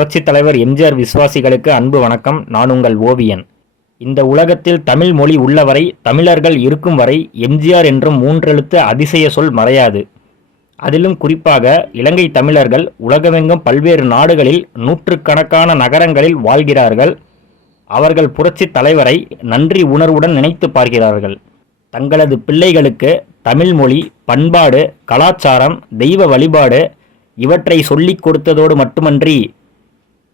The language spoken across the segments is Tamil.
புரட்சித் தலைவர் எம்ஜிஆர் விசுவாசிகளுக்கு அன்பு வணக்கம். நான் உங்கள் ஓவியன். இந்த உலகத்தில் தமிழ் மொழி உள்ளவரை, தமிழர்கள் இருக்கும் வரை எம்ஜிஆர் என்றும் மூன்றெழுத்து அதிசய சொல் மறையாது. அதிலும் குறிப்பாக இலங்கை தமிழர்கள் உலகமெங்கும் பல்வேறு நாடுகளில் நூற்றுக்கணக்கான நகரங்களில் வாழ்கிறார்கள். அவர்கள் புரட்சித் தலைவரை நன்றி உணர்வுடன் நினைத்து பார்க்கிறார்கள். தங்களது பிள்ளைகளுக்கு தமிழ் மொழி, பண்பாடு, கலாச்சாரம், தெய்வ வழிபாடு இவற்றை சொல்லிக் கொடுத்ததோடு மட்டுமன்றி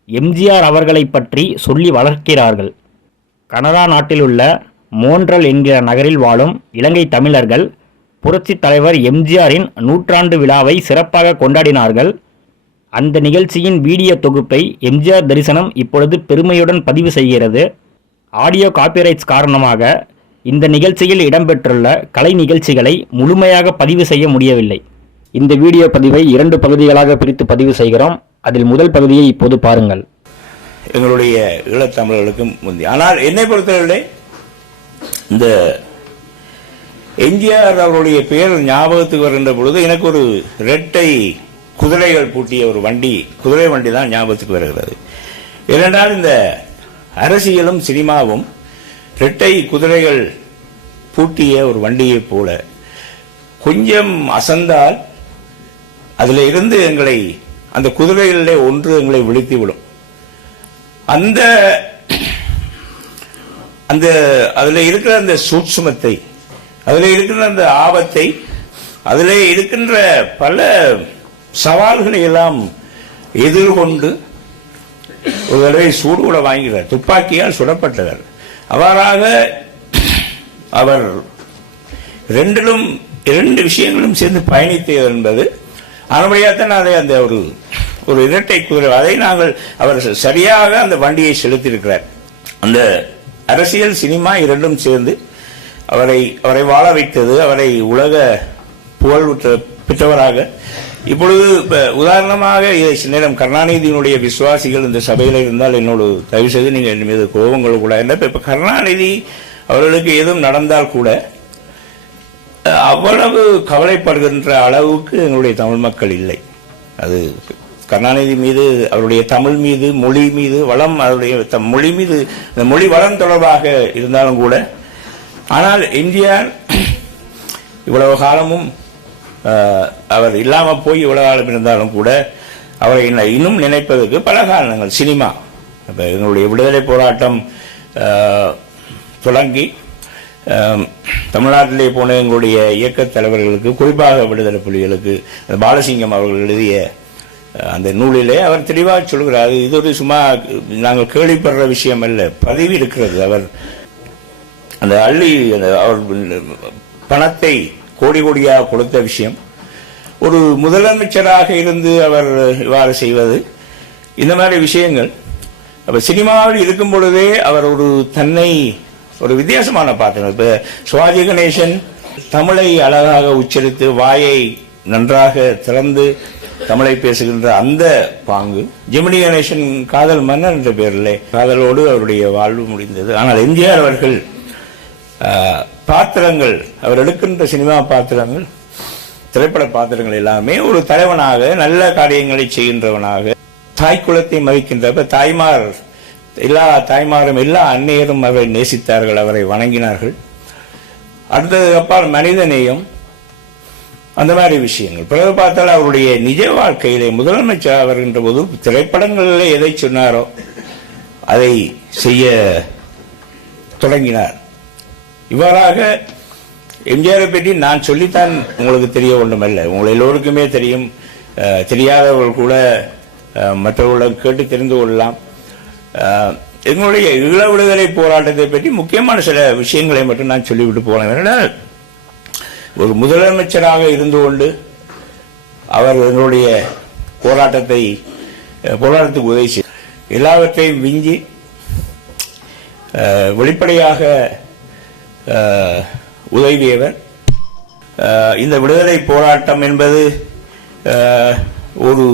எம்ஜிஆர் அவர்களை பற்றி சொல்லி வளர்க்கிறார்கள். கனடா நாட்டிலுள்ள மோன்ட்ரல் என்கிற நகரில் வாழும் இலங்கை தமிழர்கள் புரட்சித் தலைவர் எம்ஜிஆரின் 100ஆண்டு விழாவை சிறப்பாக கொண்டாடினார்கள். அந்த நிகழ்ச்சியின் வீடியோ தொகுப்பை எம்ஜிஆர் தரிசனம் இப்பொழுது பெருமையுடன் பதிவு செய்கிறது. ஆடியோ காப்பிரைட்ஸ் காரணமாக இந்த நிகழ்ச்சியில் இடம்பெற்றுள்ள கலை நிகழ்ச்சிகளை முழுமையாக பதிவு செய்ய முடியவில்லை. இந்த வீடியோ பதிவை 2 பகுதிகளாக பிரித்து பதிவு செய்கிறோம். அதில் முதல் பகுதியை இப்போது பாருங்கள். எங்களுடைய ஈழத்தமிழர்களுக்கும் முந்தி, ஆனால் என்னை பொறுத்தவரை இந்த எம்ஜிஆர் அவருடைய பெயர் ஞாபகத்துக்கு வருகின்ற பொழுது எனக்கு ஒரு இரட்டை குதிரைகள் பூட்டிய ஒரு வண்டி, குதிரை வண்டி தான் ஞாபகத்துக்கு வருகிறது. ஏனென்றால் இந்த அரசியலும் சினிமாவும் இரட்டை குதிரைகள் பூட்டிய ஒரு வண்டியை போல, கொஞ்சம் அசந்தால் அதில் இருந்து எங்களை, அந்த குதிரைகளிலே ஒன்று எங்களை விழித்துவிடும். அந்த அந்த அதில் இருக்கிற அந்த சூட்சுமத்தை, அதில் இருக்கிற அந்த ஆபத்தை, அதில் இருக்கின்ற பல சவால்களை எல்லாம் எதிர்கொண்டு ஒரு தடவை சூடு கூட வாங்கிறார். துப்பாக்கியால் சுடப்பட்டவர். அவ்வாறாக அவர் இரண்டு விஷயங்களும் சேர்ந்து பயணித்தது என்பது அனுபவியாத்தான். அதை அந்த ஒரு இரட்டை குதிரை, அதை அவர் சரியாக அந்த வண்டியை செலுத்தியிருக்கிறார். அந்த அரசியல் சினிமா இரண்டும் சேர்ந்து அவரை வாழ வைத்தது, அவரை உலக புகழ் பெற்றவராக. இப்பொழுது உதாரணமாக நேரம் கருணாநிதியினுடைய விசுவாசிகள் இந்த சபையில் இருந்தால் என்னோடு தயவு செய்து நீங்கள் என் மீது கோபங்கள் கூட. இப்ப கருணாநிதி அவர்களுக்கு எதுவும் நடந்தால் கூட அவ்வளவு கவலைப்படுகின்ற அளவுக்கு எங்களுடைய தமிழ் மக்கள் இல்லை. அது கருணாநிதி மீது, அவருடைய தமிழ் மீது, மொழி மீது வளம், அவருடைய மொழி மீது, மொழி வளம் தொடர்பாக இருந்தாலும் கூட. ஆனால் எம்ஜிஆர் இவ்வளவு காலமும் அவர் இல்லாமல் போய் இவ்வளவு காலம் இருந்தாலும் கூட அவரை இன்னும் நினைப்பதற்கு பல காரணங்கள். சினிமா, இப்போ எங்களுடைய விடுதலை போராட்டம் தொடங்கி தமிழ்நாட்டிலே போன எங்களுடைய இயக்கத் தலைவர்களுக்கு, குறிப்பாக விடுதலை புலிகளுக்கு பாலசிங்கம் அவர்கள் எழுதிய அந்த நூலிலே அவர் தெளிவாக சொல்கிறார். இது ஒரு சும்மா நாங்கள் கேள்விப்படுற விஷயம் அல்ல, பதிவு இருக்கிறது. அவர் அந்த அவர் பணத்தை கோடி கோடியாக கொடுத்த விஷயம், ஒரு முதலமைச்சராக இருந்து அவர் இவ்வாறு செய்வது, இந்த மாதிரி விஷயங்கள். அப்ப சினிமாவில் இருக்கும் பொழுதே அவர் தன்னை ஒரு வித்தியாசமான பாத்திரம். இப்ப சிவாஜி கணேசன் தமிழை அழகாக உச்சரித்து, வாயை நன்றாக திறந்து தமிழை பேசுகின்ற அந்த பாங்கு. ஜெமினி கணேசன் காதல் மன்னன் என்ற பெயரிலே காதலோடு அவருடைய வாழ்வு முடிந்தது. ஆனால் எம்ஜிஆர் அவர்கள் பாத்திரங்கள், அவர் எடுக்கின்ற சினிமா பாத்திரங்கள், திரைப்பட பாத்திரங்கள் எல்லாமே ஒரு தலைவனாக, நல்ல காரியங்களை செய்கின்றவனாக, தாய்க்குலத்தை மதிக்கின்ற தாய்மார், எல்லா தாய்மாரும் எல்லா அன்னையரும் அவரை நேசித்தார்கள், அவரை வணங்கினார்கள். அடுத்தது அப்பால் மனிதநேயம், அந்த மாதிரி விஷயங்கள். பிறகு பார்த்தால் அவருடைய நிஜ வாழ்க்கையிலே முதலமைச்சர் வருகின்ற போது திரைப்படங்களில் எதை சொன்னாரோ அதை செய்ய தொடங்கினார். இவ்வாறாக எம்ஜிஆரை பற்றி நான் சொல்லித்தான் உங்களுக்கு தெரிய ஒன்றுமல்ல, உங்கள் எல்லோருக்குமே தெரியும். தெரியாதவர்கள் கூட மற்றவர்களிடம் கேட்டு தெரிந்து கொள்ளலாம். எங்களுடைய ஈழ விடுதலை போராட்டத்தை பற்றி முக்கியமான சில விஷயங்களை மட்டும் நான் சொல்லிவிட்டு போனேன். ஏனென்றால் ஒரு முதலமைச்சராக இருந்து கொண்டு அவர் எங்களுடைய போராட்டத்துக்கு உதவி செய்ய எல்லாவற்றையும் விஞ்சி வெளிப்படையாக உதவியவர். இந்த விடுதலை போராட்டம் என்பது ஒரு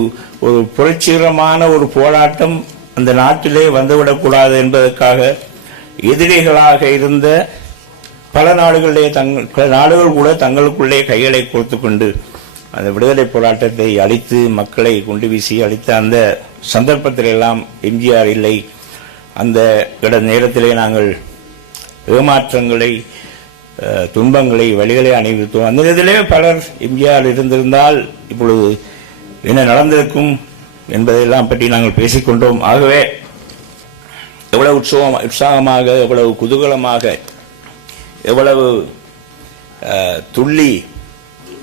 புரட்சிகரமான ஒரு போராட்டம் அந்த நாட்டிலே வந்துவிடக்கூடாது என்பதற்காக எதிரிகளாக இருந்த பல நாடுகள் கூட தங்களுக்குள்ளே கைகளை கொடுத்து கொண்டு அந்த விடுதலை போராட்டத்தை அழித்து, மக்களை கொண்டு வீசி அழித்த அந்த சந்தர்ப்பத்திலெல்லாம் எம்ஜிஆர் இல்லை. அந்த நேரத்திலே நாங்கள் ஏமாற்றங்களை, துன்பங்களை, வழிகளை அணிவித்தோம். அந்த நேரத்திலே பலர் எம்ஜிஆர் இருந்திருந்தால் இப்பொழுது என்ன நடந்திருக்கும் என்பதையெல்லாம் பற்றி நாங்கள் பேசிக்கொண்டோம். ஆகவே எவ்வளவு உற்சாகமாக, எவ்வளவு குதூகலமாக, எவ்வளவு துள்ளி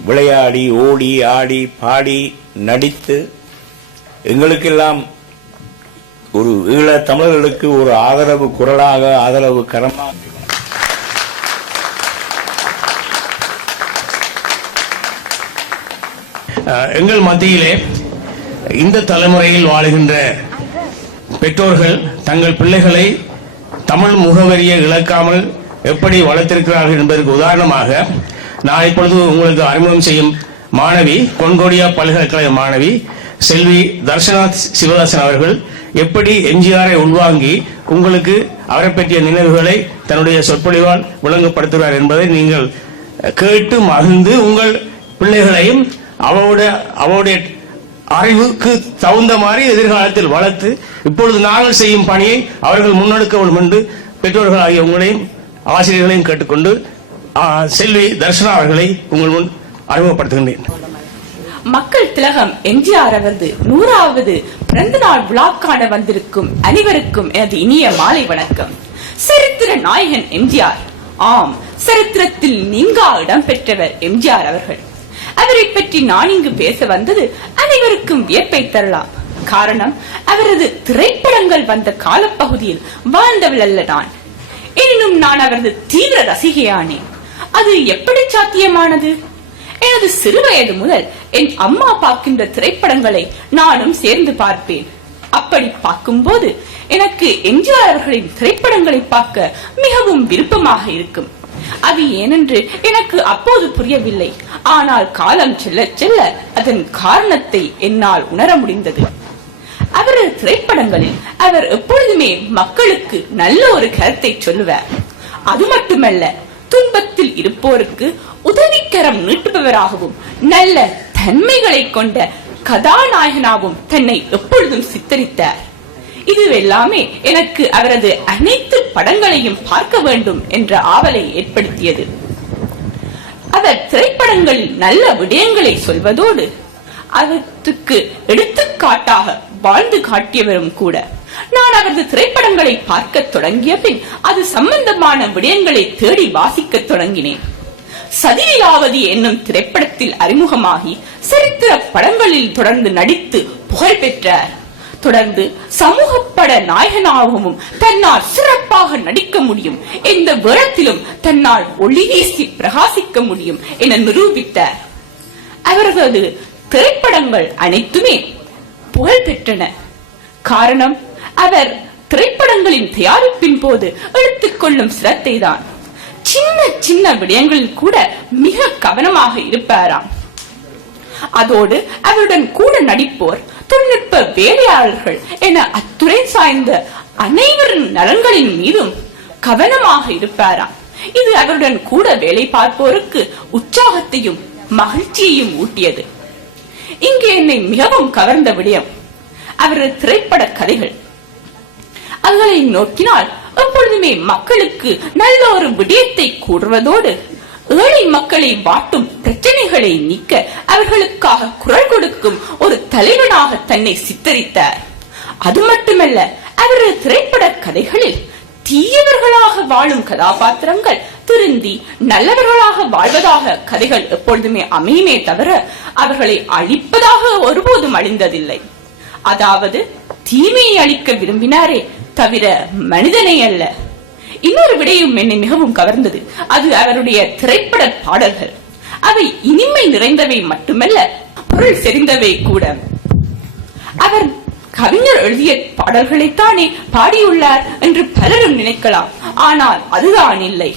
விளையாடி, ஓடி, ஆடி, பாடி, நடித்து எங்களுக்கெல்லாம் ஒரு ஈழ தமிழர்களுக்கு ஒரு ஆதரவு குரலாக, ஆதரவு கரமாக எங்கள் மத்தியிலே இந்த தலைமுறையில் வாழுகின்ற பெற்றோர்கள் தங்கள் பிள்ளைகளை தமிழ் முகவரியை இழக்காமல் எப்படி வளர்த்திருக்கிறார்கள் என்பதற்கு உதாரணமாக நான் இப்பொழுது உங்களுக்கு அறிமுகம் செய்யும் மாணவி, கொன்கோடியா பல்கலைக்கழக மாணவி செல்வி தர்சனா சிவதாசன் அவர்கள் எப்படி எம்ஜிஆரை உள்வாங்கி உங்களுக்கு அவரை பற்றிய நினைவுகளை தன்னுடைய சொற்பொழிவால் விளங்கப்படுத்துகிறார் என்பதை நீங்கள் கேட்டு மகிழ்ந்து உங்கள் பிள்ளைகளையும் அவருடைய அறிவுக்கு தகுந்த மாதிரி எதிர்காலத்தில் வளர்த்து இப்பொழுது நாங்கள் செய்யும் பணியை அவர்கள் முன்னெடுக்க வேண்டும் என்று பெற்றோர்கள் ஆகிய உங்களையும் ஆசிரியர்களையும் கேட்டுக்கொண்டு செல்வி தர்ஷனா அவர்களை உங்கள் முன் அறிமுகப்படுத்துகின்றேன். மக்கள் திலகம் எம்ஜிஆர் அவரது 100வது பிறந்த நாள் விழாக்கான வந்திருக்கும் அனைவருக்கும் எனது இனிய மாலை வணக்கம். சரித்திர நாயகன் எம்ஜிஆர், ஆம், சரித்திரத்தில் நீங்கா இடம் பெற்றவர் எம்ஜிஆர் அவர்கள். அவரை பற்றி நான் இங்கு பேச வந்தது அனைவருக்கும் வியப்பை தரலாம். காரணம், அவரது திரைப்படங்கள் வந்த காலப்பகுதியில் வாழ்ந்தவள் அல்ல நான். எனினும் நான் அவரது தீவிர ரசிகையானேன். அது எப்படி சாத்தியமானது? எனது சிறுவயது முதல் என் அம்மா பார்க்கின்ற திரைப்படங்களை நானும் சேர்ந்து பார்ப்பேன். அப்படி பார்க்கும்போது எனக்கு எம்ஜிஆர் அவர்களின் திரைப்படங்களை பார்க்க மிகவும் விருப்பமாக இருக்கும். அது ஏனென்று எனக்கு அப்போது புரியவில்லை. ஆனால் காலம் செல்ல செல்ல அதன் காரணத்தை என்னால் உணர முடிந்தது. அவரது திரைப்படங்களில் அவர் எப்பொழுதுமே மக்களுக்கு நல்ல ஒரு கருத்தை சொல்லுவார். அது மட்டுமல்ல, துன்பத்தில் இருப்போருக்கு உதவிக்கரம் நீட்டுபவராகவும் நல்ல தன்மைகளை கொண்ட கதாநாயகனாகவும் தன்னை எப்பொழுதும் சித்தரித்தார். இதுவெல்லாமே எனக்கு அவரது அனைத்து படங்களையும் பார்க்க வேண்டும் என்ற ஆவலை ஏற்படுத்தியது. அவர் திரைப்படங்களில் நல்ல விடயங்களை சொல்வதோடு அதற்கு எடுத்துக்காட்டாக வாழ்ந்து காட்டியவரும் கூட. நான் அவரது திரைப்படங்களை பார்க்க தொடங்கிய பின் அது சம்பந்தமான விடயங்களை தேடி வாசிக்க தொடங்கினேன். சதிலீலாவதி என்னும் திரைப்படத்தில் அறிமுகமாகி சரித்திர படங்களில் தொடர்ந்து நடித்து புகழ் பெற்றார். தொடர்ந்து சமூக பட நாயகனாகவும் தன்னால் சிறப்பாக நடிக்க முடியும், எந்த வேளத்திலும் தன்னால் ஒளி வீசி பிரகாசிக்க முடியும் என நிரூபித்தார். அவர்களது திரைப்படங்கள் அனைத்துமே புகழ் பெற்றன. காரணம், அவர் திரைப்படங்களின் தயாரிப்பின் போது எடுத்துக்கொள்ளும் சிரத்தை தான். சின்ன சின்ன விடயங்களில் கூட மிக கவனமாக இருப்பாராம். அதோடு அவருடன் கூட நடிப்போர், தொழில்நுட்ப வேலையாளர்கள் என அத்துறை சாய்ந்த அனைவரின் நலன்களின் மீதும் கவனமாக இருப்பாராம். இது அவருடன் கூட வேலை பார்ப்போருக்கு உற்சாகத்தையும் மகிழ்ச்சியையும் ஊட்டியது. இங்கே என்னை மிகவும் கவர்ந்த விடயம் அவரது திரைப்பட கதைகள். அவர்களை நோக்கினால் எப்பொழுதுமே மக்களுக்கு நல்ல ஒரு விடயத்தை கூறுவதோடு ஏழை மக்களை வாட்டும் பிரச்சனைகளை நீக்க அவர்களுக்காக குரல் கொடுக்கும் ஒரு தலைவனாக தன்னை சித்தரித்தார். அது மட்டுமல்ல, அவரது திரைப்பட கதைகளில் தீயவர்களாக வாழும் கதாபாத்திரங்கள் திருந்தி நல்லவர்களாக வாழ்வதாக கதைகள் எப்பொழுதுமே அமையுமே தவிர அவர்களை அழிப்பதாக ஒருபோதும் அழிந்ததில்லை. அதாவது தீமையை அழிக்க விரும்பினாரே தவிர மனிதனை அல்ல. இன்னொரு விடயம் என்னை மிகவும் கவர்ந்தது. அது அவருடைய திரைப்பட பாடல்கள். அவை இனிமை நிறைந்தவை மட்டுமல்ல, பொருள் செறிந்தவை கூட. அவர் கவிஞர் எழுதிய பாடல்களைத்தானே பாடியுள்ளார் என்று பலரும் நினைக்கலாம். ஆனால் அதுதான் இல்லை.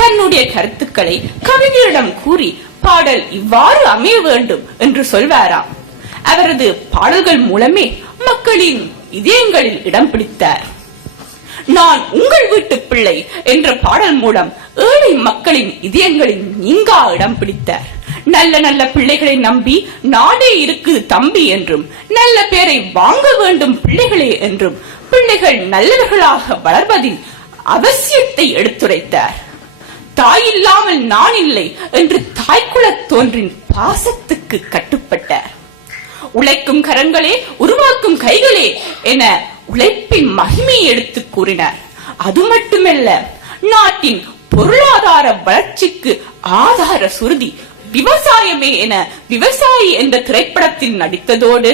தன்னுடைய கருத்துக்களை கவிஞரிடம் கூறி பாடல் இவ்வாறு அமைய வேண்டும் என்று சொல்வாராம். அவரது பாடல்கள் மூலமே மக்களின் இதயங்களில் இடம் பிடித்தார். நான் உங்கள் வீட்டு பிள்ளை என்ற பாடல் மூலம் ஏழை மக்களின் இதயங்களில் நீங்கா இடம் பிடித்தார். நல்ல நல்ல பிள்ளைகளை நம்பி நாடே இருக்குது தம்பி என்றும், நல்ல பேரை வாங்க வேண்டும் பிள்ளைகளே என்றும், பிள்ளைகள் நல்லவர்களாக வளர்வதின் அவசியத்தை எடுத்துரைத்தார். தாயில்லாமல் நான் இல்லை என்று தாய்க்குலத் தோன்றின் பாசத்துக்கு கட்டுப்பட்டார். உழைக்கும் கரங்களே உருவாக்கும் கைகளே என உழைப்பின் மகிமையை எடுத்து கூறினார். அது மட்டுமல்ல, நாட்டின் பொருளாதார வளர்ச்சிக்கு ஆதார சுருதி விவசாயமே என விவசாயி என்ற திரைப்படத்தில் நடித்ததோடு,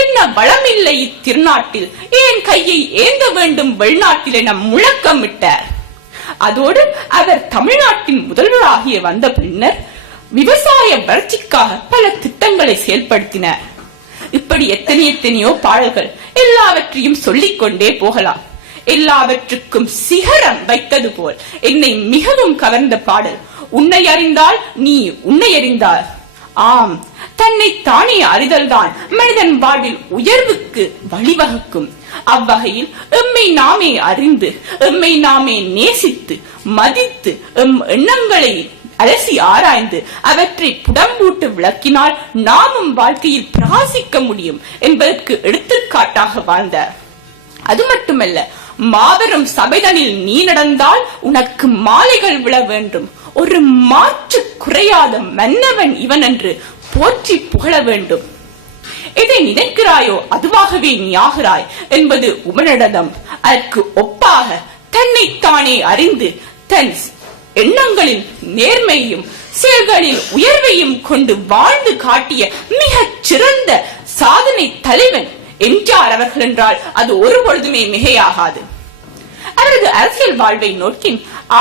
என்ன வளமில்லை இத்திருநாட்டில், ஏன் கையை ஏந்த வேண்டும் வெளிநாட்டில் என முழக்கமிட்டார். அதோடு அவர் தமிழ்நாட்டின் முதல்வராகிய வந்த பின்னர் விவசாய வளர்ச்சிக்காக பல திட்டங்களை செயல்படுத்தினார். இப்படி எத்தனையோ பாடல்கள், எல்லாவற்றையும் சொல்லிக் கொண்டே போகலாம். எல்லாவற்றுக்கும் சிகரம் வைத்தது போல் என்னை மிகவும் கவர்ந்த பாடல், உன்னை அறிந்தால் நீ உன்னை அறிந்தால். ஆம், தன்னை தானே அறிதல்தான் மனிதன் வாழ்வில் உயர்வுக்கு வழிவகுக்கும். அவ்வகையில் எம்மை நாமே அறிந்து, எம்மை நாமே நேசித்து, மதித்து, எம் எண்ணங்களை அலசி ஆராய்ந்து அவற்றை புடம்பூட்டு விளக்கினால் நாமும் வாழ்க்கையில் பிரகாசிக்க முடியும் என்பதற்கு எடுத்துக்காட்டாக வாழ்ந்தார். அது மட்டுமல்ல, மாபெரும் சபைதனில் நீ நடந்தால் உனக்கு மாலைகள் விழ வேண்டும், ஒரு மாற்று குறையாத மன்னவன் இவன் என்று போற்றி புகழ வேண்டும். எதை நினைக்கிறாயோ அதுவாகவே நீ ஆகிறாய் என்பது உமனிடம். அதற்கு ஒப்பாக தன்னைத்தானே அறிந்து தன் எண்ணங்களில் நேர்மையும் செயல்களில் உயர்வையும் கொண்டு வாழ்ந்து காட்டிய மிகச் சிறந்த சாதனை தலைவன் எம்ஜிஆர் அவர்கள் என்றால் அது ஒரு பொழுதுமே மிகையாகாது. அவரது அரசியல் வாழ்வை நோக்கி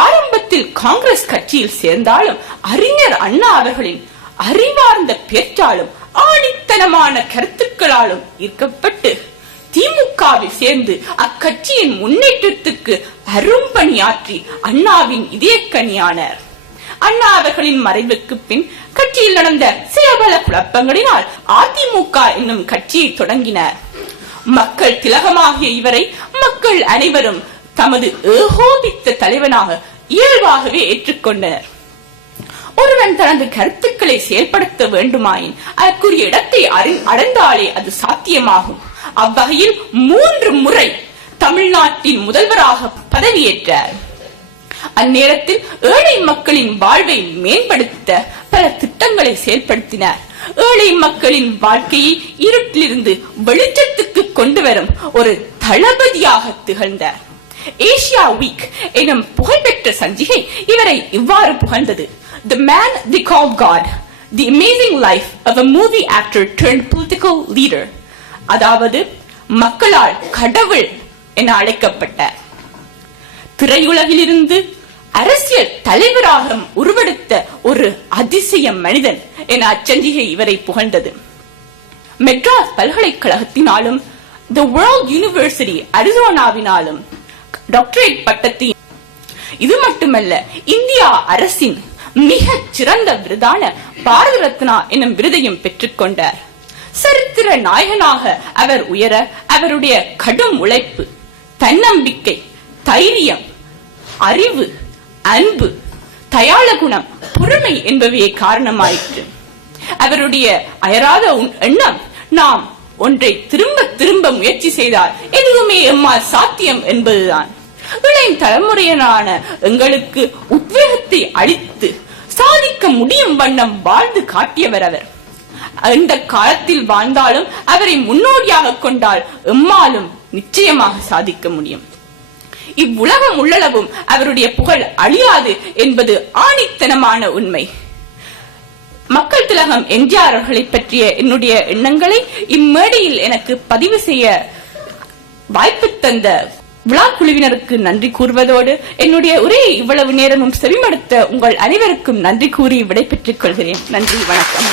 ஆரம்பத்தில் காங்கிரஸ் கட்சியில் சேர்ந்தாலும், அறிஞர் அண்ணா அவர்களின் அறிவார்ந்த பேச்சாலும் ஆணித்தனமான கருத்துக்களாலும் ஈர்க்கப்பட்டு திமுகவில் சேர்ந்து அக்கட்சியின் முன்னேற்றத்துக்கு அரும்பணியாற்றி அண்ணாவின் இதயக்கனியானார். அண்ணா அவர்களின் மறைவுக்கு பின் கட்சியில் நடந்த சில பல குழப்பங்களினால் அதிமுக என்னும் கட்சியை தொடங்கினார். மக்கள் திலகமாகிய இவரை மக்கள் அனைவரும் தமது ஏகோபித்த தலைவனாக இயல்பாகவே ஏற்றுக்கொண்டனர். ஒருவன் தனது கருத்துக்களை செயல்படுத்த வேண்டுமாயின் அதற்குரிய இடத்தை அடைந்தாலே அது சாத்தியமாகும். அவ்வகையில் 3 முறை தமிழ்நாட்டின் முதல்வராக பதவியேற்றார். அந்நேரத்தில் ஏழை மக்களின் வாழ்வை மேம்படுத்த பல திட்டங்களை செயல்படுத்தினார். ஏழை மக்களின் வாழ்க்கையை இருட்டிலிருந்து வெளிச்சத்துக்கு கொண்டு வரும் ஒரு தளபதியாக திகழ்ந்தார். ஏசியா வீக் எனும் புகழ்பெற்ற சஞ்சிகை இவரை இவ்வாறு புகழ்ந்தது: The man they call God, the amazing life of a movie actor turned political leader. அதாவது மக்களால் கடவுள் என அழைக்கப்பட்டார். திரையுலகிலிருந்து அரசியல் தலைவராக உருவெடுத்த ஒரு அதிசய மனிதன் என அச்சஞ்சிகை இவரை புகழ்ந்தது. மெட்ராஸ் பல்கலைக்கழகத்தினாலும் தி வேர்ல்ட் யூனிவர்சிட்டி அரிசோனாவினாலும் டாக்டரேட் பட்டத்தை, இது மட்டுமல்ல, இந்தியா அரசின் மிகச் சிறந்த விருதான பாரத ரத்னா எனும் விருதையும் பெற்றுக் கொண்டார். சரித்திர நாயகனாக அவர் உயர அவருடைய கடும் உழைப்பு, தன்னம்பிக்கை, தைரியம், அறிவு, அன்பு, தயாள குணம், பொறுமை என்பவையே காரணமாயிற்று. அவருடைய அயராத எண்ணம், நாம் ஒன்றை திரும்ப திரும்ப முயற்சி செய்தால் எதுவுமே எம்மால் சாத்தியம் என்பதுதான். இளைய தலைமுறையினரான எங்களுக்கு உத்வேகத்தை அளித்து சாதிக்க முடியும் வண்ணம் வாழ்ந்து காட்டியவர் அவர். எந்த காலத்தில் வாழ்ந்தாலும் அவரை முன்னோடியாக கொண்டால் எம்மாலும் நிச்சயமாக சாதிக்க முடியும். இவ்வுலகம் உள்ளளவும் அவருடைய புகழ் அழியாது என்பது ஆணித்தனமான உண்மை. மக்கள் திலகம் எம்ஜிஆர் அவர்களை பற்றிய என்னுடைய எண்ணங்களை இம்மேடையில் எனக்கு பதிவு செய்ய வாய்ப்பு தந்த விழா குழுவினருக்கு நன்றி கூறுவதோடு என்னுடைய உரையை இவ்வளவு நேரமும் செவிமடுத்த உங்கள் அனைவருக்கும் நன்றி கூறி விடைபெற்றுக் கொள்கிறேன். நன்றி, வணக்கம்.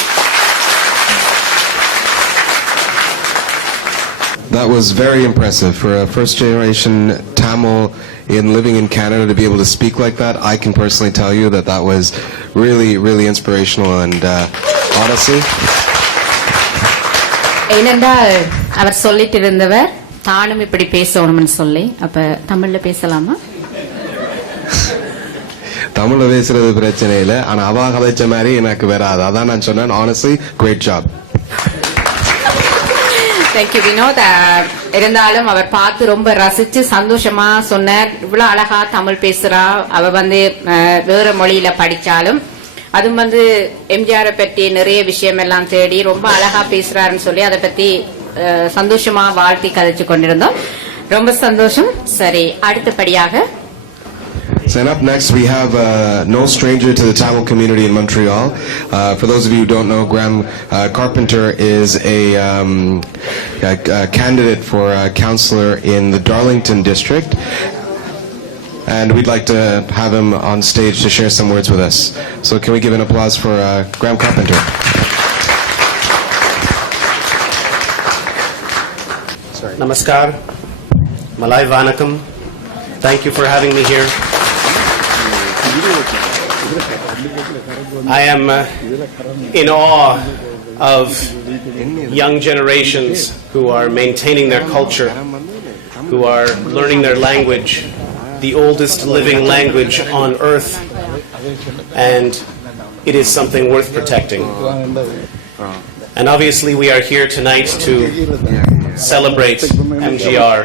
That was very impressive for a first-generation Tamil living in Canada to be able to speak like that. I can personally tell you that that was really inspirational and honestly. ஏனென்றால் அவர் சொல்லிட்டு இருந்தவர் தானும் இப்படி பேசணும்னு சொல்லி, அப்ப தமிழ்ல பேசலாமா? தமிழ்ல பேசுறது பிரச்சனை இல்லை, ஆனா அவ கதைச்ச மாதிரி எனக்கு வராது. அதான் நான் சொன்னேன். Honestly, great job. Thank you Vinod. இருந்தாலும் அவர் பார்த்து ரொம்ப ரசிச்சு சந்தோஷமா சொன்னார். இவ்வளவு அழகா தமிழ் பேசுறா, அவ வேற மொழியில படிச்சாலும் அதுவும் எம்ஜிஆரை பற்றி நிறைய விஷயம் எல்லாம் தேடி ரொம்ப அழகா பேசுறாருன்னு சொல்லி அதை பத்தி சந்தோஷமா வாழ்த்தி கதைச்சு கொண்டிருந்தோம். ரொம்ப சந்தோஷம். சரி, அடுத்தபடியாக So up next we have no stranger to the Tamil community in Montreal. For those of you who don't know, Graham Carpenter is a candidate for a councillor in the Darlington district, and we'd like to have him on stage to share some words with us. So can we give an applause for Graham Carpenter? Namaskar, Malai Vanakam. Thank you for having me here. I am in awe of young generations who are maintaining their culture, who are learning their language, the oldest living language on earth, and it is something worth protecting. And obviously we are here tonight to celebrate MGR,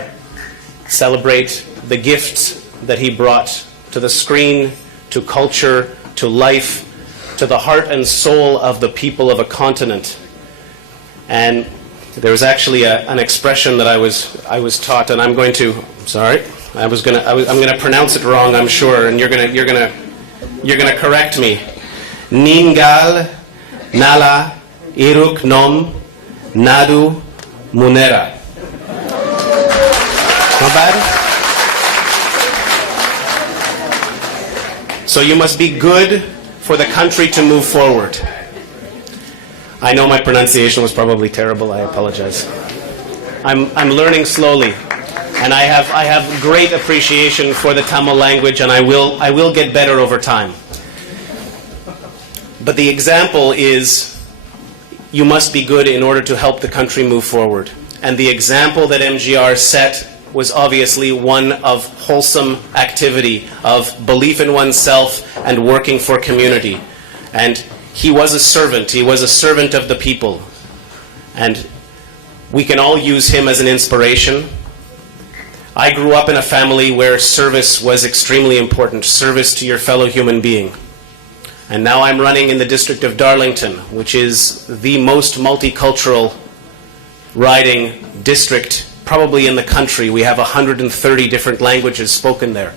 celebrate the gifts that he brought to the screen, to culture, to life, to the heart and soul of the people of a continent. And there was actually an expression that I was taught, and I'm going to pronounce it wrong, I'm sure, and you're gonna correct me. Ningal nala iruk nom nadu munera. Not bad? So you must be good for the country to move forward. I know my pronunciation was probably terrible. I apologize. I'm learning slowly, and I have great appreciation for the Tamil language, and I will get better over time. But the example is you must be good in order to help the country move forward. And the example that MGR set was obviously one of wholesome activity, of belief in oneself and working for community. And he was a servant. He was a servant of the people. And we can all use him as an inspiration. I grew up in a family where service was extremely important, service to your fellow human being. And now I'm running in the district of Darlington, which is the most multicultural riding district probably in the country. We have 130 different languages spoken there.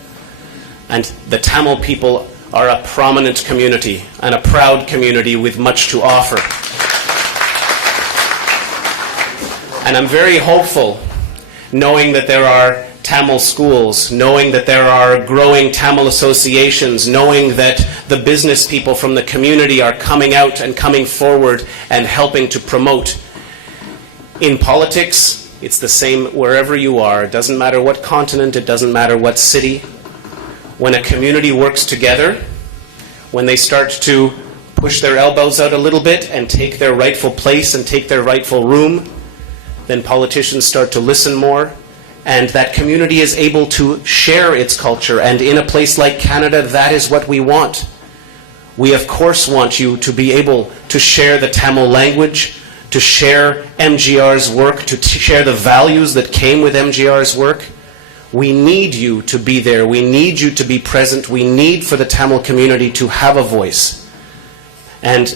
And the Tamil people are a prominent community and a proud community with much to offer. And I'm very hopeful knowing that there are Tamil schools, knowing that there are growing Tamil associations, knowing that the business people from the community are coming out and coming forward and helping to promote. In politics, it's the same wherever you are. It doesn't matter what continent, it doesn't matter what city. When a community works together, when they start to push their elbows out a little bit and take their rightful place and take their rightful room, then politicians start to listen more, and that community is able to share its culture. And in a place like Canada, that is what we want. We of course want you to be able to share the Tamil language, to share MGR's work, to share the values that came with MGR's work. We need you to be there. We need you to be present. We need for the Tamil community to have a voice. And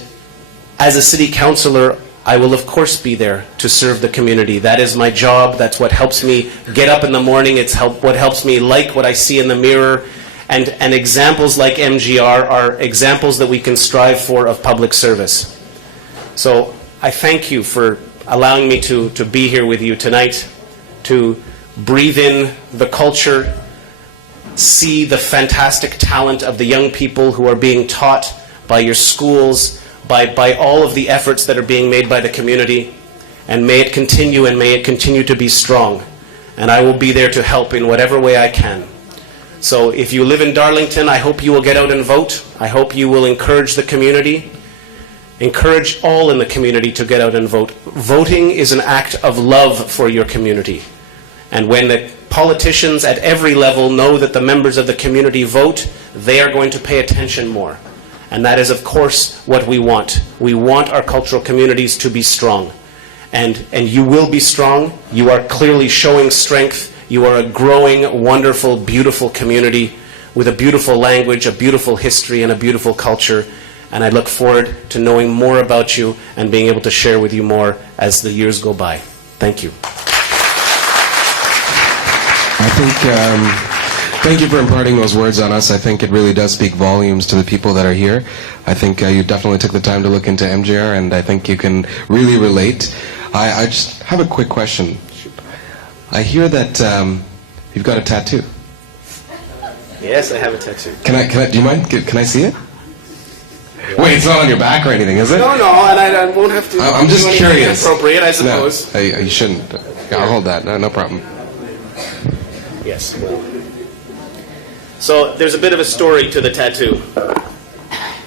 as a city councillor, I will of course be there to serve the community. That is my job. That's what helps me get up in the morning. It's what helps me like what I see in the mirror. And examples like MGR are examples that we can strive for of public service. So I thank you for allowing me to be here with you tonight, to breathe in the culture, see the fantastic talent of the young people who are being taught by your schools, by all of the efforts that are being made by the community, and may it continue, and may it continue to be strong. And I will be there to help in whatever way I can. So if you live in Darlington, I hope you will get out and vote. I hope you will encourage the community. Encourage all in the community to get out and vote. Voting is an act of love for your community. And when the politicians at every level know that the members of the community vote, they are going to pay attention more. And that is, of course, what we want. We want our cultural communities to be strong. And you will be strong. You are clearly showing strength. You are a growing, wonderful, beautiful community with a beautiful language, a beautiful history, and a beautiful culture. And I look forward to knowing more about you and being able to share with you more as the years go by. Thank you. I think, thank you for imparting those words on us. I think it really does speak volumes to the people that are here. I think you definitely took the time to look into MGR, and I think you can really relate. I just have a quick question. I hear that you've got a tattoo. Yes, I have a tattoo. Can I, do you mind? Can I see it? Wait, it's not on your back or anything, is it? No, and I won't have to. I'm just do curious. Inappropriate, I suppose. No, you shouldn't. I'll hold that. No problem. Yes. Well. So there's a bit of a story to the tattoo.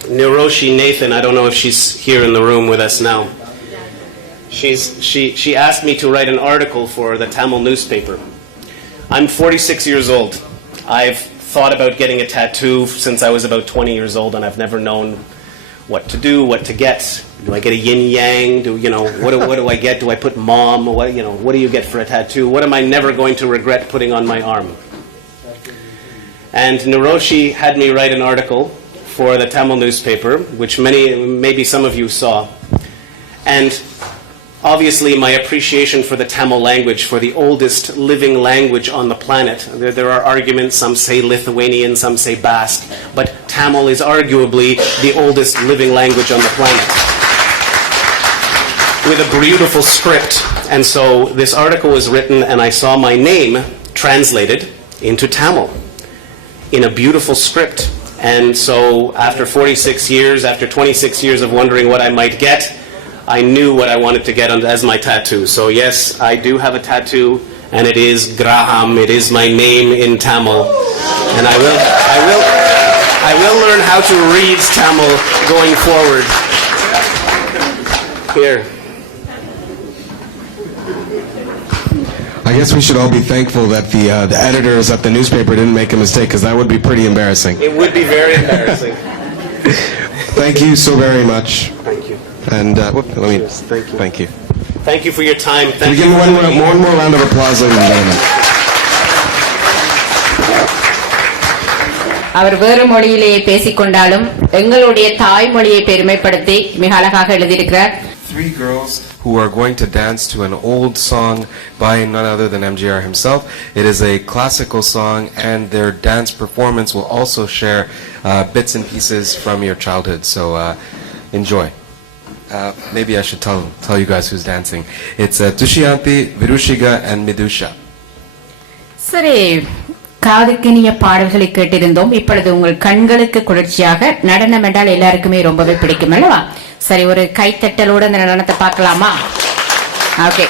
Niroshi Nathan, I don't know if she's here in the room with us now. She asked me to write an article for the Tamil newspaper. I'm 46 years old. I've thought about getting a tattoo since I was about 20 years old, and I've never known what to do, what to get. Do I get a yin yang? What do I get? Do I put mom? What do you get for a tattoo? What am I never going to regret putting on my arm? And Niroshi had me write an article for the Tamil newspaper, which maybe some of you saw. And obviously, my appreciation for the Tamil language, for the oldest living language on the planet. There are arguments, some say Lithuanian, some say Basque, but Tamil is arguably the oldest living language on the planet, with a beautiful script. And so this article was written, and I saw my name translated into Tamil in a beautiful script. And so after 46 years, after 26 years of wondering what I might get, I knew what I wanted to get as my tattoo. So yes, I do have a tattoo, and it is Graham. It is my name in Tamil, and I will learn how to read Tamil going forward. Here. I guess we should all be thankful that the editors at the newspaper didn't make a mistake, because that would be pretty embarrassing. It would be very embarrassing. Thank you so very much. Thank you. And thank you. Thank you. Thank you for your time. Can we give one more round of applause, ladies and gentlemen? அவர் வேறு மொழியிலே பேசிக்கொண்டாலும் எங்களுடைய தாய்மொழியை பெருமைப்படுத்தி மிக அழகாக எழுதியிருக்கிறார். 3 girls who are going to dance to an old song by none other than MGR himself. It is a classical song, and their dance performance will also share bits and pieces from your childhood. So enjoy. Maybe I should tell you guys who's dancing. It's Dushiyanti, Virushiga, and Midusha. சரி, காதுக்கினிய பாடல்களை கேட்டிருந்தோம். இப்பொழுது உங்கள் கண்களுக்கு குளிர்ச்சியாக நடனம் என்றால் எல்லாருக்குமே ரொம்பவே பிடிக்கும் அல்லவா? சரி, ஒரு கைத்தட்டலோட அந்த நடனத்தை பார்க்கலாமா? ஓகே.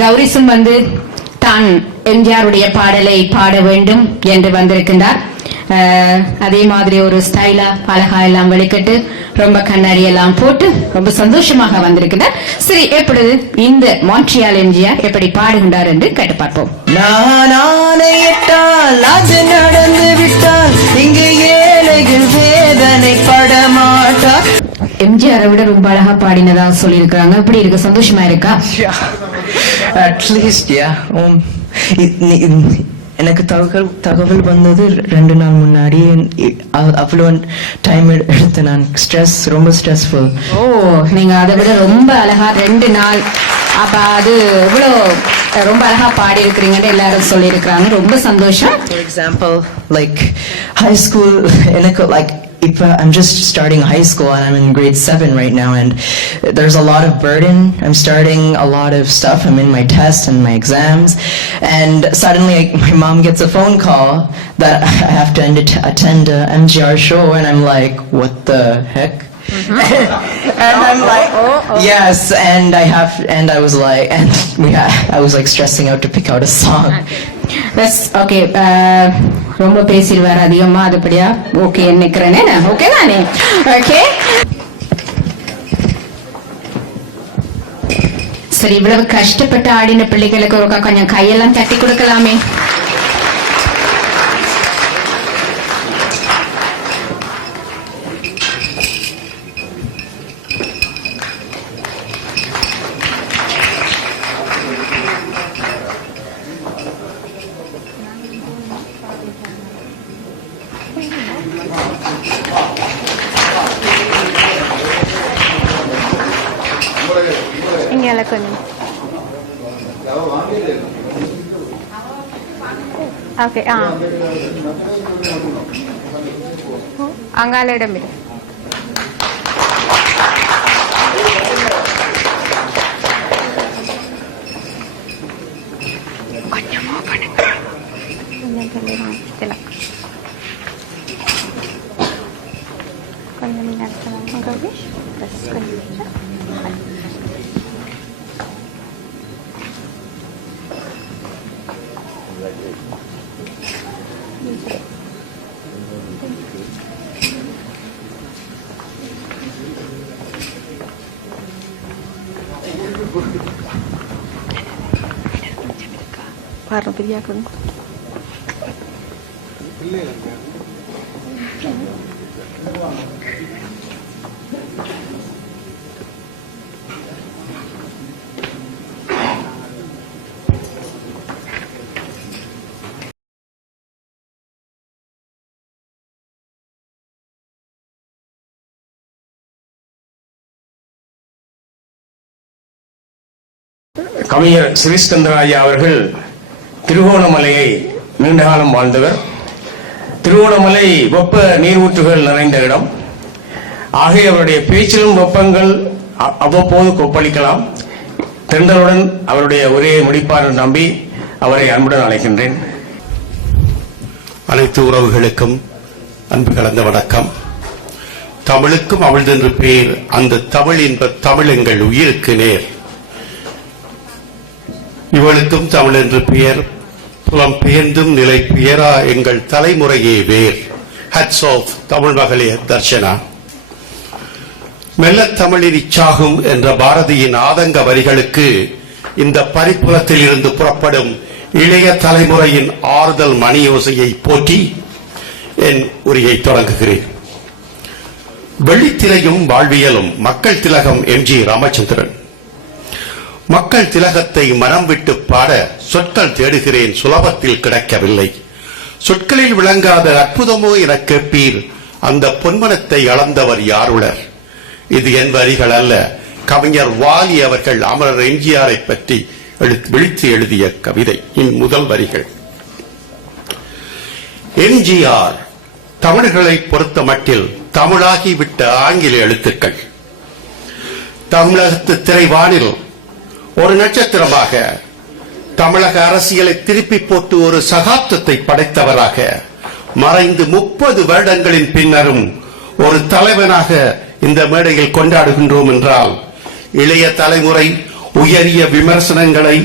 கௌரிசும் வந்து தான் எம்ஜிஆருடைய பாடலை பாட வேண்டும் என்று வந்திருக்கின்றார். அதே மாதிரி ஒரு ஸ்டைலா அழகா எல்லாம் வெளிக்கட்டு ரொம்ப கண்ணாடி எல்லாம் போட்டு ரொம்ப சந்தோஷமாக வந்திருக்கிறார். சரி, எப்பொழுது இந்த மான்ட்ரியால் எம்ஜிஆர் எப்படி பாடுகின்றார் என்று கேட்டு பார்ப்போம். நான் ஆணையிட்டால் அது நடந்து விட்டால் இங்கு ஏழைகள் வேதனை படமாட்டார். எம்ஜிஆரை விட ரொம்ப அழகா பாடினதா சொல்லி இருக்காங்க. எப்படி இருக்கு? சந்தோஷமா இருக்கா? அட்லீஸ்ட் எனக்கு தகவல் வந்தது 2 நாள் முன்னாடி. அவ்வளோ டைம் எடுத்து நான் ரொம்ப ஸ்ட்ரெஸ்ஃபுல். ஓ, நீங்க அதை விட ரொம்ப அழகா 2 நாள். அப்ப அது இவ்வளோ ரொம்ப அழகா பாடி இருக்கிறீங்கன்னு எல்லாரும் சொல்லி இருக்கிறாங்க. ரொம்ப சந்தோஷம். For example like high school, எனக்கு like I'm just starting high school and I'm in grade 7 right now, and there's a lot of burden. I'm starting a lot of stuff. I'm in my tests and my exams, and suddenly my mom gets a phone call that I have to attend a MGR show, and I'm like, what the heck? And I'm like, yes, and I was like, I was like stressing out to pick out a song. Okay ரொம்ப பேசிடுவார் அதிகமா அதுபடியா ஓகே நிக்கிறேனே ஓகே தானே ஓகே சரி இவ்வளவு கஷ்டப்பட்டு ஆடின பிள்ளைகளுக்கு ஒரு கொஞ்சம் கையெல்லாம் தட்டி கொடுக்கலாமே. ഓക്കെ ആ അങ്കാലയിടം വരും கொஞ்சம் நீங்கள் பாருங்க பெரியாக்கணும் கவிஞர் சிறிஸ்கந்தராஜா அவர்கள் திருகோணமலையை நீண்டகாலம் வாழ்ந்தவர். திருகோணமலை வெப்ப நீரூற்றுகள் நிறைந்த இடம். ஆகிய அவருடைய பேச்சிலும் வெப்பங்கள் அவ்வப்போது கொப்பளிக்கலாம். தென்றலுடன் அவருடைய உரையை முடிப்பார் நம்பி அவரை அன்புடன் அழைக்கின்றேன். அனைத்து உறவுகளுக்கும் அன்பு கலந்த வணக்கம். தமிழுக்கும் அமிழ்தென்று பேர், அந்த தமிழ் என்ப தமிழ் எங்கள் உயிருக்கு நேர். இவளுக்கும் தமிழ் என்று பெயர், புலம் பெயர்ந்தும் நிலை பெயரா எங்கள் தலைமுறையே வேர். ஹட்ஸ் ஆஃப் தமிழ் மகளே தர்ஷனா. மெல்ல தமிழின் இச்சாகும் என்ற பாரதியின் ஆதங்க வரிகளுக்கு இந்த பரிப்புலத்தில் இருந்து புறப்படும் இளைய தலைமுறையின் ஆறுதல் மணியோசையை போற்றி என் உரையை தொடங்குகிறேன். வெள்ளித்திரையும் வாழ்வியலும் மக்கள் திலகம் MG ராமச்சந்திரன். மக்கள் திலகத்தை மனம் விட்டு பாட சொற்கள் தேடுகிறேன், சுலபத்தில் கிடைக்கவில்லை. சொற்களில் விளங்காத அற்புதமோ என கேட்பீர், அந்த பொன்மனத்தை அளந்தவர் யாருளர். இது என் வரிகள் அல்ல, கவிஞர் வாலி அவர்கள் அமரர் MGR பற்றி விழித்து எழுதிய கவிதை முதல் வரிகள். MGR தமிழர்களை பொறுத்த மட்டில் தமிழாகிவிட்ட ஆங்கில எழுத்துக்கள். தமிழகத்து திரைவானில் ஒரு நட்சத்திரமாக, தமிழக அரசியலை திருப்பி போட்டு ஒரு சகாப்தத்தை படைத்தவராக, மறைந்து 30 வருடங்களின் பின்னரும் ஒரு தலைவனாக இந்த மேடையில் கொண்டாடுகின்றோம் என்றால், இளைய தலைமுறை உயரிய விமர்சனங்களை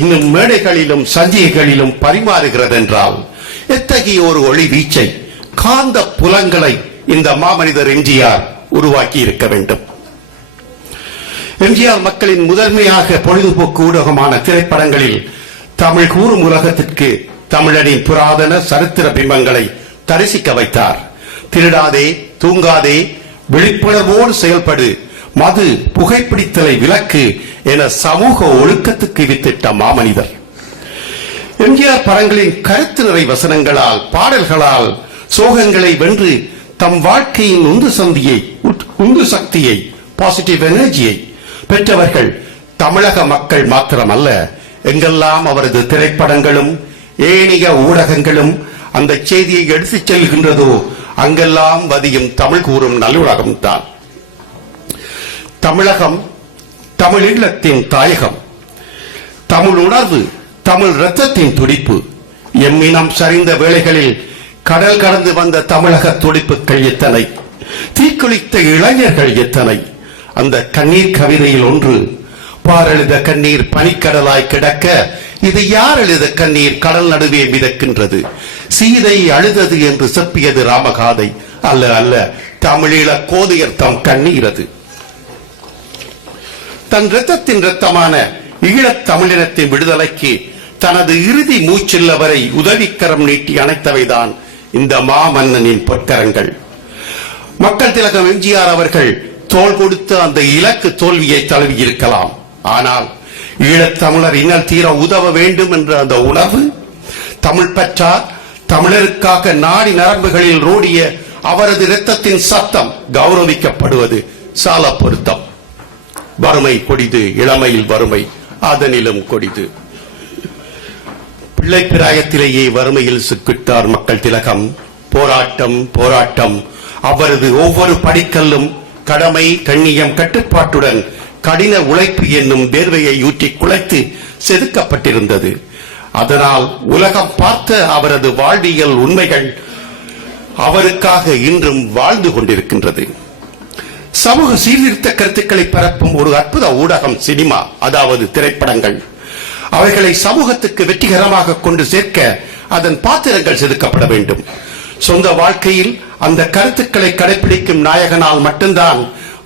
இன்னும் மேடைகளிலும் சஞ்சிகைகளிலும் பரிமாறுகிறது என்றால், எத்தகைய ஒரு ஒளி வீச்சை, காந்த புலங்களை இந்த மாமனிதர் MGR உருவாக்கி இருக்க வேண்டும். MGR மக்களின் முதன்மையாக பொழுதுபோக்கு ஊடகமான திரைப்படங்களில் தமிழ் கூறும் உலகத்திற்கு தமிழனின் புராதன சரித்திர பிம்பங்களை தரிசிக்க வைத்தார். திருடாதே, தூங்காதே, விழிப்புணர்வோடு செயல்படு, மது புகைப்பிடித்தலை விலக்கு என சமூக ஒழுக்கத்துக்கு வித்திட்ட மாமனிதர். MGR படங்களின் கருத்து நிறை வசனங்களால், பாடல்களால் சோகங்களை வென்று தம் வாழ்க்கையின் உந்து சக்தியை பாசிட்டிவ் எனர்ஜியை பெற்றவர்கள் தமிழக மக்கள் மாத்திரமல்ல, எங்கெல்லாம் அவரது திரைப்படங்களும் ஏனைய ஊடகங்களும் அந்த செய்தியை எடுத்துச் செல்கின்றதோ அங்கெல்லாம் வதியும் தமிழ் கூறும் நல்லுலகம் தான். தமிழகம் தமிழீழத்தின் தாயகம், தமிழ் உணர்வு, தமிழ் இரத்தத்தின் துடிப்பு. எம்மினம் சரிந்த வேளைகளில் கடல் கடந்து வந்த தமிழக துடிப்புகள் எத்தனை. தீக்குளித்த இளைஞர்கள் எத்தனை. அந்த கண்ணீர் கவிதையில் ஒன்று, பாரெழுத கண்ணீர் பனிக்கடலாய் கிடக்க, இது யார் எழுத கண்ணீர் கடல் நடுவே மிதக்கின்றது. சீதை அழுதது என்று செப்பியது ராமகாதை அல்ல அல்ல, தமிழீழ கோதையர் தம் கண்ணீரது. தன் இரத்தத்தின் இரத்தமான ஈழத் தமிழினத்தின் விடுதலைக்கு தனது இறுதி மூச்சில்லவரை உதவிக்கரம் நீட்டி அணைத்தவைதான் இந்த மாமன்னனின் பொற்கரங்கள். மக்கள் திலகம் எம்ஜிஆர் அவர்கள் தோள் கொடுத்து அந்த இலக்கு தோல்வியை தழுவியிருக்கலாம். ஆனால் ஈழத்தமிழர் இன்னல் தீர உதவ வேண்டும் என்ற அந்த உணர்வு, தமிழ் பற்றார், தமிழருக்காக நாடி நரம்புகளில் ரோடிய அவரது இரத்தத்தின் சத்தம் கௌரவிக்கப்படுவது சால பொருத்தம். வறுமை கொடிது, இளமையில் வறுமை அதனிலும் கொடிது. பிள்ளை பிராயத்திலேயே வறுமையில் சிக்கிட்டார் மக்கள் திலகம். போராட்டம் போராட்டம். அவரது ஒவ்வொரு படிக்கல்லும் கடமை, கண்ணியம், கட்டுப்பாட்டுடன் கடின உழைப்பு என்னும் வேர்வையை ஊற்றி குலைத்து செதுக்கப்பட்டிருந்தது. அதனால் உலகம் பார்த்த அவரது வாழ்வியல் உண்மைகள் அவருக்காக இன்றும் வாழ்ந்து கொண்டிருக்கின்றது. சமூக சீர்திருத்த கருத்துக்களை பரப்பும் ஒரு அற்புத ஊடகம் சினிமா, அதாவது திரைப்படங்கள். அவைகளை சமூகத்துக்கு வெற்றிகரமாக கொண்டு சேர்க்க அதன் பாத்திரங்கள் செதுக்கப்பட வேண்டும். சொந்த வாழ்க்கையில் அந்த கருத்துக்களை கடைபிடிக்கும் நாயகனால் மட்டும்தான்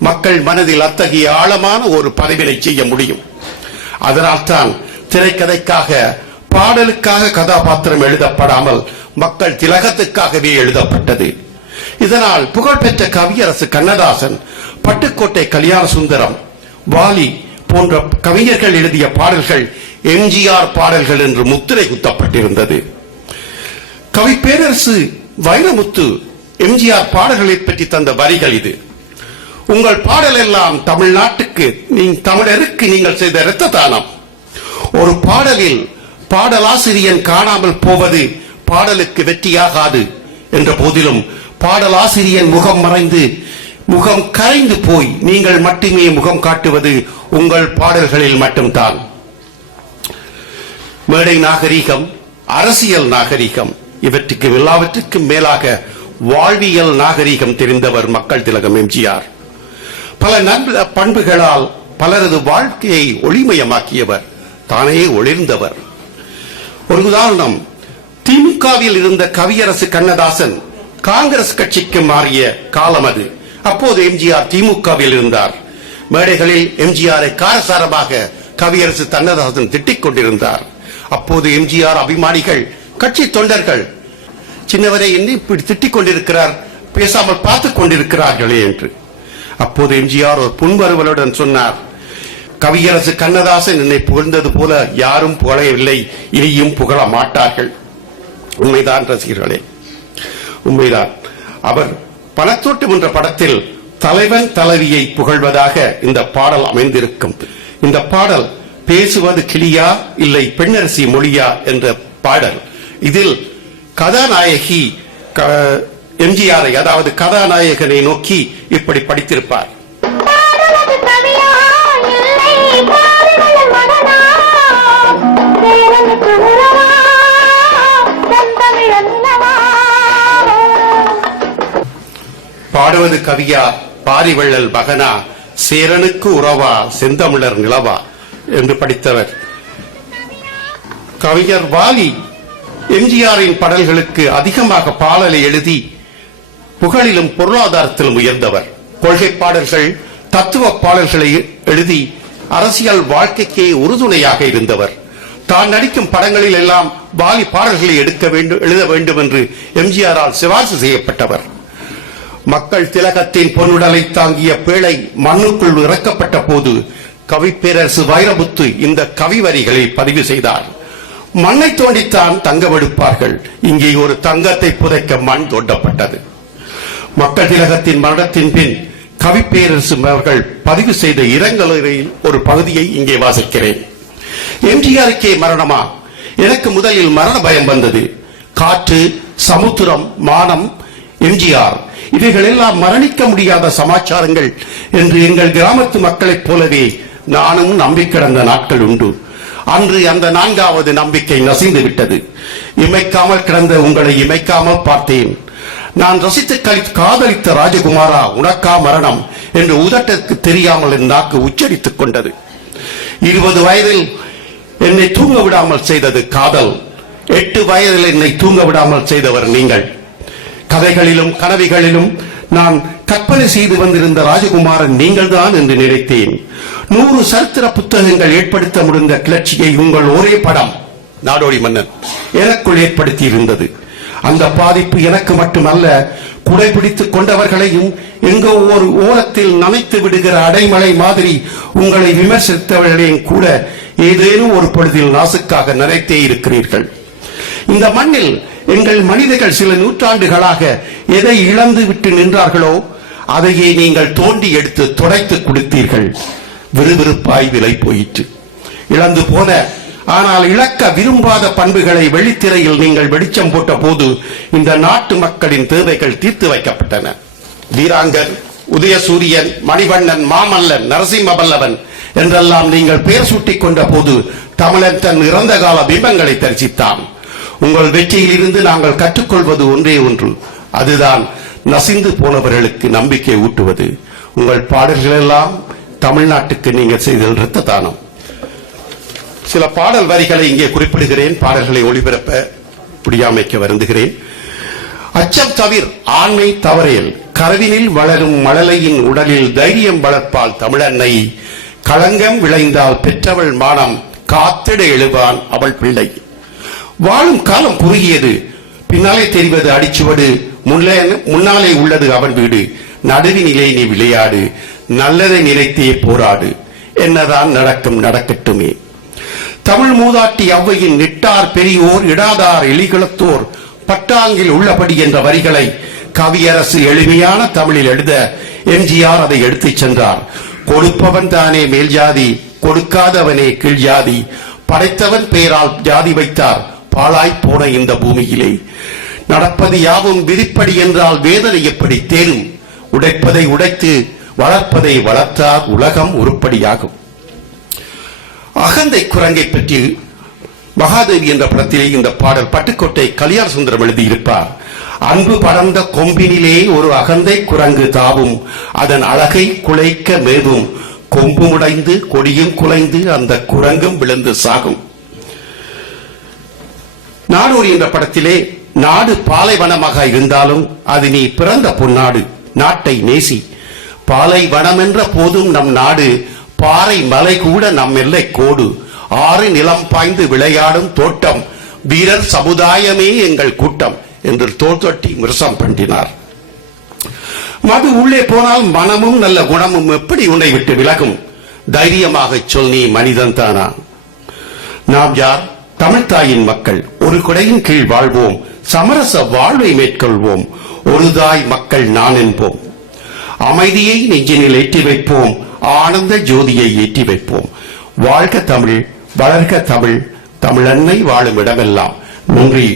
மக்கள் மனதில் அத்தகைய ஆழமான ஒரு பதிவினை செய்ய முடியும். அதனால்தான் திரைக்கதைக்காக, பாடலுக்காக கதாபாத்திரம் எழுதப்படாமல் மக்கள் திலகத்துக்காகவே எழுதப்பட்டது. இதனால் புகழ்பெற்ற கவியரசு கண்ணதாசன், பட்டுக்கோட்டை கல்யாண சுந்தரம், வாலி போன்ற கவிஞர்கள் எழுதிய பாடல்கள் எம்ஜிஆர் பாடல்கள் என்று முத்திரை குத்தப்பட்டிருந்தது. கவி பேரரசு வைரமுத்து எம்ஜிஆர் பாடல்களை பற்றி தந்த வரிகள் இது. உங்கள் பாடல் எல்லாம் தமிழ்நாட்டுக்கு, தமிழருக்கு நீங்கள் செய்த இரத்த தானம். ஒரு பாடலில் பாடலாசிரியன் காணாமல் போவது பாடலுக்கு வெற்றியாகாது என்ற போதிலும் பாடலாசிரியன் முகம் மறைந்து, முகம் கரைந்து போய் நீங்கள் மட்டுமே முகம் காட்டுவது உங்கள் பாடல்களில் மட்டும்தான். மேடை நாகரீகம், அரசியல் நாகரீகம், இவற்றுக்கு எல்லாவற்றுக்கும் மேலாக வாழ்வியல் நாகரீகம் தெரிந்தவர் மக்கள் திலகம் எம்ஜிஆர். பல நல்ல பண்புகளால் பலரது வாழ்க்கையை ஒளிமயமாக்கியவர், தானே ஒளிர்ந்தவர். ஒரு உதாரணம், திமுகவில் இருந்த கவியரசு கண்ணதாசன் காங்கிரஸ் கட்சிக்கு மாறிய காலம் அது. அப்போது எம்ஜிஆர் திமுகவில் இருந்தார். மேடைகளில் எம்ஜிஆரை காரசாரமாக கவியரசு கண்ணதாசன் திட்டிக் கொண்டிருந்தார். அப்போது எம்ஜிஆர் அபிமானிகள், கட்சி தொண்டர்கள், சின்னவரை என்ன இப்படி திட்டிக் கொண்டிருக்கிறார், பேசாமல் பார்த்துக் கொண்டிருக்கிறார்களே என்று. அப்போது எம்ஜிஆர் ஒரு புன்வருவலுடன் சொன்னார், கவியரசு கண்ணதாசன் என்னை புகழ்ந்தது போல யாரும் புகழவில்லை, இனியும் புகழ மாட்டார்கள். உண்மைதான் ரசிகர்களே, உண்மைதான். அவர் பணத்தோட்டம் என்ற படத்தில் தலைவன் தலைவியை புகழ்வதாக இந்த பாடல் அமைந்திருக்கும். இந்த பாடல் பேசுவது கிளியா இல்லை பெண்ணரசி மொழியா என்ற பாடல். இதில் கதாநாயகி எம்ஜிஆரை, அதாவது கதாநாயகனை நோக்கி இப்படி படித்திருப்பார். பாடுவது கவியா பாரிவள்ளல் மகனா, சேரனுக்கு உறவா செந்தமிழர் நிலவா என்று படித்தவர். கவிஞர் வாலி எம்ஜிஆரின் பாடல்களுக்கு அதிகமாக பாடலை எழுதி புகழிலும் பொருளாதாரத்திலும் உயர்ந்தவர். கொள்கை பாடல்கள், தத்துவ பாடல்களை எழுதி அரசியல் வாழ்க்கைக்கே உறுதுணையாக இருந்தவர். தான் நடிக்கும் படங்களில் எல்லாம் வாலி பாடல்களை எழுத வேண்டும் என்று எம்ஜிஆரால் சிபாரிசு செய்யப்பட்டவர். மக்கள் திலகத்தின் பொன்னுடலை தாங்கிய பேழை மண்ணுக்குள் இறக்கப்பட்ட போது கவிப்பேரரசு வைரமுத்து இந்த கவிவரிகளை பதிவு செய்தார். மண்ணை தோண்டித்தான் தங்கமெடுப்பார்கள், இங்கே ஒரு தங்கத்தை புதைக்க மண் தோண்டப்பட்டது. மக்கள் திலகத்தின் மரணத்தின் பின் கவிப்பேரரசு அவர்கள் பதிவு செய்த இரங்கலில் ஒரு பகுதியை இங்கே வாசிக்கிறேன். எம்ஜிஆருக்கே மரணமா? எனக்கு முதலில் மரண பயம் வந்தது. காற்று, சமுத்திரம், மானம், எம்ஜிஆர், இவைகளெல்லாம் மரணிக்க முடியாத சமாச்சாரங்கள் என்று எங்கள் கிராமத்து மக்களைப் போலவே நானும் நம்பி கிடந்த நாட்கள் உண்டு. அன்று அந்த 4வது நம்பிக்கை நசிந்து விட்டது. இமைக்காமல் கிடந்த உங்களை இமைக்காமல் பார்த்தேன். நான் ரசித்து காதலித்த ராஜகுமாரா உனக்கா மரணம் என்று உதட்டற்கு தெரியாமல் என் நாக்கு உச்சரித்துக் கொண்டது. 20 வயதில் என்னை தூங்க விடாமல் செய்தது காதல். 8 வயதில் என்னை தூங்க விடாமல் செய்தவர் நீங்கள். கதைகளிலும் கனவிகளிலும் நான் கற்பனை செய்து வந்திருந்த ராஜகுமாரன் நீங்கள் தான் என்று நினைத்தேன். 100 சரித்திர புத்தகங்கள் ஏற்படுத்த முடிந்த கிளர்ச்சியை உங்கள் ஒரே படம் நாடோடி மன்னன் எனக்குள் ஏற்படுத்தி இருந்தது. அந்த பாதிப்பு எனக்கு மட்டுமல்ல, குடைபிடித்துக் கொண்டவர்களையும் எங்கோ ஒரு ஓரத்தில் நனைத்து விடுகிற அடைமழை மாதிரி உங்களை விமர்சித்தவர்களையும் கூட ஏதேனும் ஒரு பொழுதில் நாசுக்காக நனைத்தே இருக்கிறீர்கள். இந்த மண்ணில் எங்கள் மனிதர்கள் சில நூற்றாண்டுகளாக எதை இழந்து விட்டு நின்றார்களோ அதையே நீங்கள் தோண்டி எடுத்து துடைத்து கொடுத்தீர்கள். விறுவிறுப்பாய் விலை போயிற்று. இழந்து போன ஆனால் இழக்க விரும்பாத பண்புகளை வெளித்திரையில் நீங்கள் வெளிச்சம் போட்ட போது இந்த நாட்டு மக்களின் தேவைகள் தீர்த்து வைக்கப்பட்டன. வீராங்கன், உதயசூரியன், மணிவண்ணன், மாமல்லன், நரசிம்மபல்லவன் என்றெல்லாம் நீங்கள் பெயர் சூட்டிக் கொண்ட போது தமிழன் தன் இறந்த கால பிம்பங்களை தரிசித்தான். உங்கள் வெற்றியில் இருந்து நாங்கள் கற்றுக்கொள்வது ஒன்றே ஒன்று, அதுதான் நசிந்து போனவர்களுக்கு நம்பிக்கை ஊட்டுவது. உங்கள் பாடல்கள் எல்லாம் தமிழ்நாட்டுக்கு நீங்கள் செய்த இரத்த தானம். சில பாடல் வரிகளை இங்கே குறிப்பிடுகிறேன். பாடல்களை ஒளிபரப்ப முடியாமைக்க வருந்துகிறேன். அச்சம் தவிர ஆண்மை தவறேல் கருவினில் வளரும் மழலையின் உடலில் தைரியம் வளர்ப்பால் தமிழன்னை. களங்கம் விளைந்தால் பெற்றவள் மானம் காத்திட எழுவான் அவள் பிள்ளை. வாழும் காலம் குறுகியது, பின்னாலே தெரிவது அடிச்சுவடு, முன்னாலே உள்ளது அவன் வீடு. நடுவினிலே நீ விளையாடு, நல்லதை நினைத்தே போராடு, என்னதான் நடக்கும் நடக்கட்டுமே. தமிழ் மூதாட்டி ஔவையின் நிட்டார் பெரியோர் இடாதார் எலிகளத்தோர் பட்டாங்கில் உள்ளபடி என்ற வரிகளை கவியரசு எளிமையான தமிழில் எழுத MGR அதை எடுத்துச் சென்றார். கொடுப்பவன் தானே மேல் ஜாதி, கொடுக்காதவனே கீழ் ஜாதி, படைத்தவன் பெயரால் ஜாதி வைத்தார் பாழாய் போன இந்த பூமியிலே. நடப்பது யாவும் விதிப்படி என்றால் வேதனை எப்படி தேரும், உடைப்பதை உடைத்து வளர்ப்பதை வளர்த்தார் உலகம் உருப்படியாகும். அகந்தை குரங்கை பற்றி மகாதேவி என்ற படத்திலே இந்த பாடல் பட்டுக்கோட்டை கல்யாண சுந்தரம் எழுதியிருப்பார். அன்பு படர்ந்த கொம்பினிலே ஒரு அகந்தை குரங்கு தாவும், அதன் அழகை குலைக்க மேவும், கொம்பு உடைந்து கொடியும் குலைந்து அந்த குரங்கும் விழுந்து சாகும். நாடோடி என்ற படத்திலே நாடு பாலைவனமாக இருந்தாலும் அது நீ பிறந்த பொன்னாடு, நாட்டை நேசி. பாலைவனம் என்ற போதும் நம் நாடு, பாறை மலை கூட நம் எல்லை கோடு. ஆறு நிலம் பாய்ந்து விளையாடும் தோட்டம், வீரர் சமுதாயமே எங்கள் கூட்டம் என்று தோள் தொட்டி மிருசம் பண்ணினார். மது உள்ளே போனால் மனமும் நல்ல குணமும் எப்படி உன்னை விட்டு விலகும்? தைரியமாக சொல், நீ மனிதன் தானா? நாம் யார்? தமிழ்தாயின் மக்கள். ஒரு குடையின் கீழ் வாழ்வோம், சமரச வாழ்வை மேற்கொள்வோம், ஒரு தாய் மக்கள் நான் என்போம். அமைதியை நெஞ்சினில் ஏற்றி வைப்போம், ஆனந்த ஜோதியை ஏற்றி வைப்போம். வாழ்க தமிழ், வளர்க தமிழ், தமிழன்னை வாழும் இடமெல்லாம். நன்றி.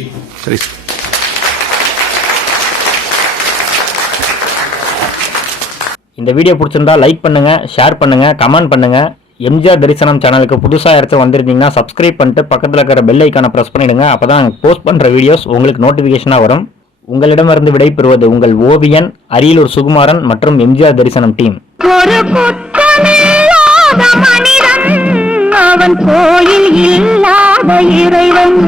இந்த வீடியோ பிடிச்சிருந்தா லைக் பண்ணுங்க, ஷேர் பண்ணுங்க, கமெண்ட் பண்ணுங்க. MGR தரிசனம் சேனலுக்கு புதுசாக யாராச்சும் வந்திருந்தீங்கன்னா சப்ஸ்கிரைப் பண்ணிட்டு பக்கத்தில் இருக்கிற பெல் ஐக்கானை ப்ரெஸ் பண்ணிடுங்க. அப்பதான் போஸ்ட் பண்ற வீடியோஸ் உங்களுக்கு நோட்டிபிகேஷனாக வரும். உங்களிடமிருந்து விடைபெறுவது உங்கள் ஓவியன், அரியலூர் சுகுமாரன் மற்றும் MGR தரிசனம் டீம். ஒரு குற்றமில்லாத மனிதன், அவன் கோயில் இல்லாத இறைவன்.